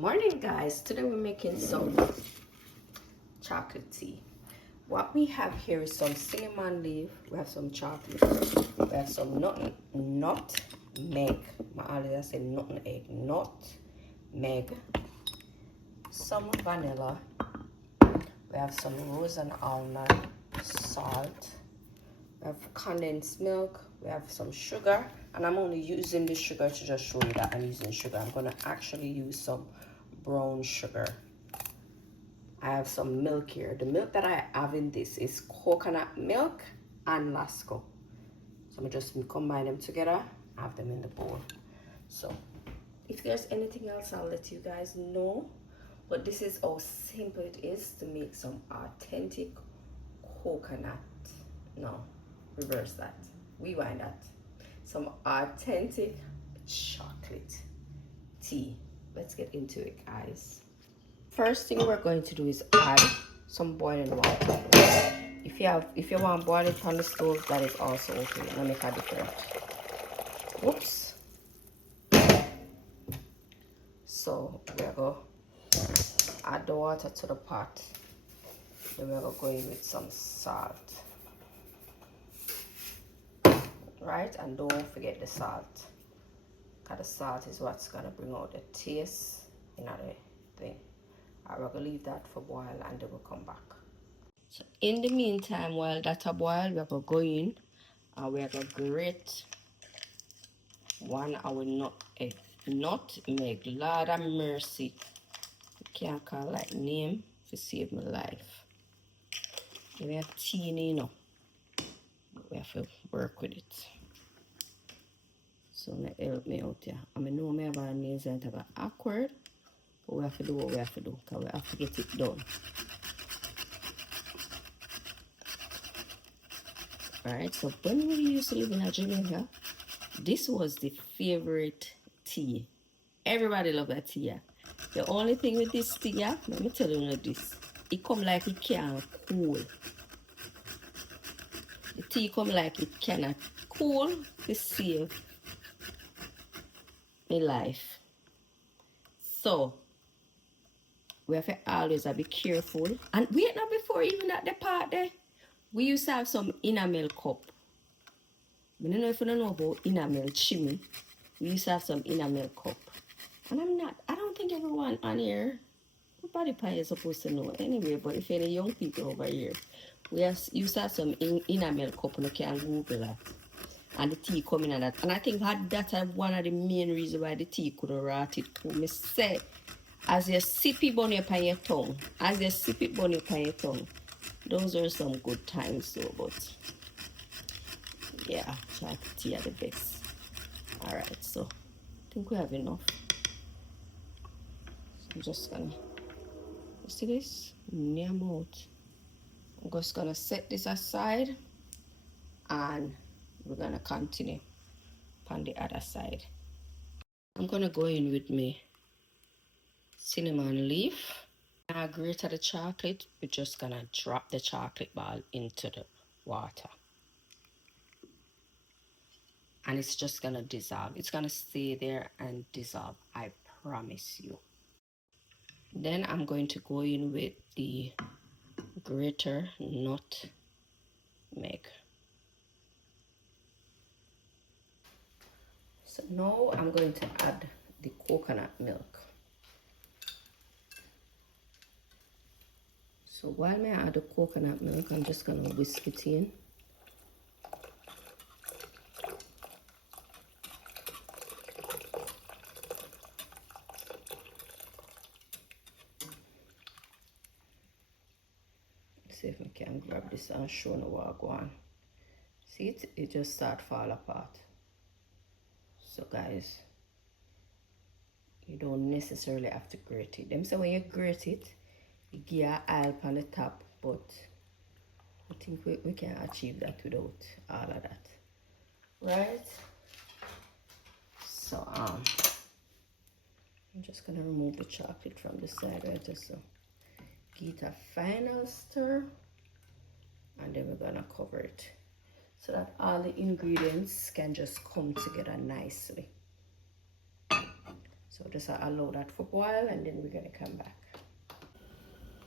Morning guys, today we're making some chocolate tea. What we have here is some cinnamon leaf, we have some chocolate, we have some nutmeg, I say nutmeg, some vanilla, we have some rose and almond, salt, we have condensed milk, we have some sugar, and I'm only using the sugar to just show you that I'm using sugar. I'm gonna actually use some brown sugar. I have some milk here. The milk that I have in this is coconut milk and Lasko. So I'm just combine them together, have them in the bowl. So if there's anything else, I'll let you guys know. But this is how simple it is to make some authentic coconut. No, reverse that. Rewind that. Some authentic chocolate tea. Let's get into it, guys. First thing we're going to do is add some boiling water. If you want to boil it on the stove, that is also okay. Let me make a difference. Whoops. So we're going to add the water to the pot. Then we're going to go in with some salt. Right, and don't forget the salt, because the salt is what's gonna bring out the taste in the thing. We're gonna leave that for boil and then we'll come back. So in the meantime, while that's a boil, we're gonna go in and we're gonna grate one our nutmeg. Lord have mercy, you can't call like name to save my life. We have teeny, you know, we have to work with it. So it help me out here. I mean, know me about nails and have awkward, but we have to do what we have to do, because we have to get it done. Alright, so when we used to live in Jamaica, this was the favorite tea. Everybody love that tea. The only thing with this tea, let me tell you this, it come like it can't cool. The tea come like it cannot cool to save my life. So we have to always be careful. And wait, now before even at the part there, we used to have some enamel cup. I don't know if you don't know about enamel chimney. We used to have some enamel cup. And I don't think everyone on here, nobody probably is supposed to know anyway, but if any young people over here, we used to have some enamel cup and you can Google that. And the tea coming in that. And I think that's one of the main reasons why the tea could have rot it. Me say, as you sip it on your tongue, those are some good times though, but yeah, chocolate tea are the best. Alright, so I think we have enough. So I'm just gonna, you see this? Near mouth. I'm just gonna set this aside and we're gonna continue on the other side. I'm gonna go in with me cinnamon leaf. Now grate the chocolate, we're just gonna drop the chocolate ball into the water. And it's just gonna dissolve. It's gonna stay there and dissolve, I promise you. Then I'm going to go in with the grater nutmeg. So now I'm going to add the coconut milk. So while I add the coconut milk, I'm just gonna whisk it in. See if I can grab this and show you what I go on. See it just start fall apart. So guys, you don't necessarily have to grate it. Them say when you grate it, you give a oil on the top, but I think we can achieve that without all of that. Right? So I'm just gonna remove the chocolate from the side right just so get a final stir, and then we're gonna cover it so that all the ingredients can just come together nicely. So So just allow that for a while and then we're gonna come back.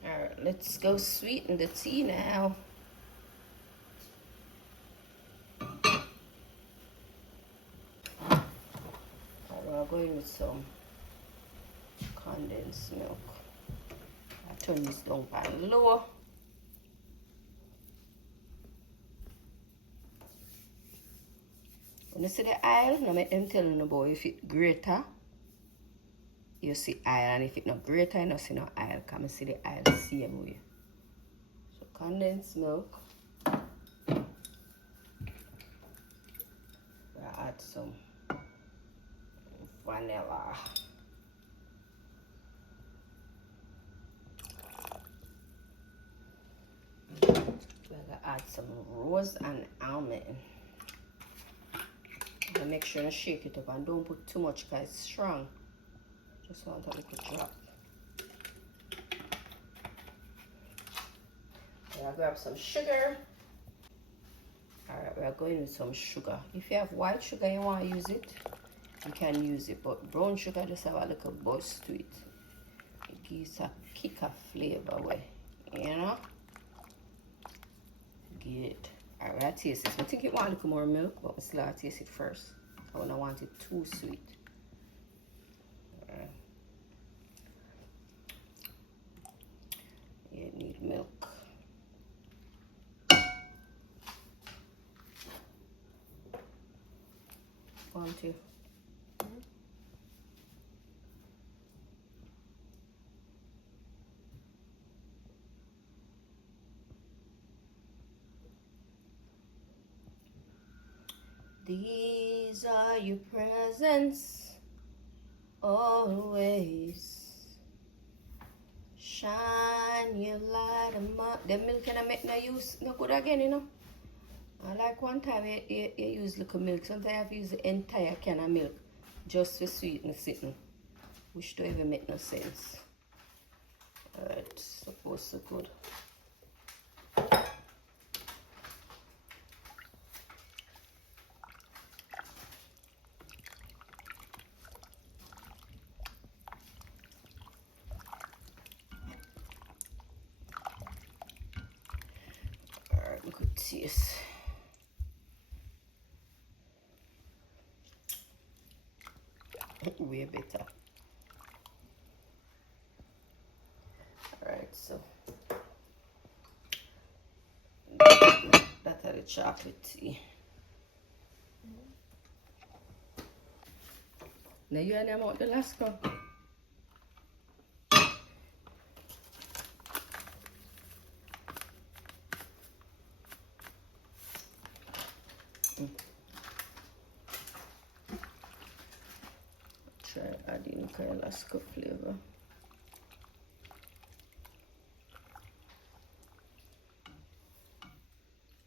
Alright, let's go sweeten the tea now. We're going with some condensed milk. I turn this down by low. When you see the oil, now make them tell you about if it's greater, you see oil, and if it's not greater, you don't see no oil. Come and see the oil the same way. So condensed milk. We'll add some vanilla. We're gonna add some rose and almond. And make sure you shake it up and don't put too much because it's strong. Just want a little drop. I'll grab some sugar. Alright, we're going with some sugar. If you have white sugar you want to use it, you can use it. But brown sugar just have a little buzz to it. It gives a kick of flavor away. You know? Good. Alright, I taste this. I think it want a little more milk, but I still have to taste it first. I don't want it too sweet. Alright. You need milk. Want to? These are your presents, always. Shine your light them up. The milk can I make no use, no good again, you know. I like one time you use little milk. Sometimes I have to use the entire can of milk just for sweeten sitting. Which don't even make no sense. Alright, suppose so good. Alright, look at this. Way better. Alright, so that's the chocolate tea. Now you and them out the Lasko. Try adding kind of Lasko flavor.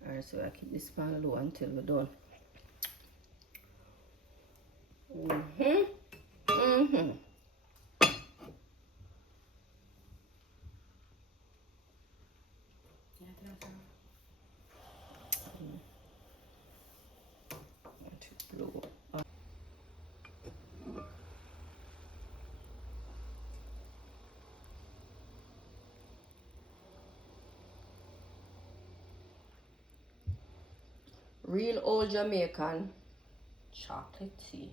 Alright, so I keep this pan low until we're done. Real old Jamaican chocolate tea.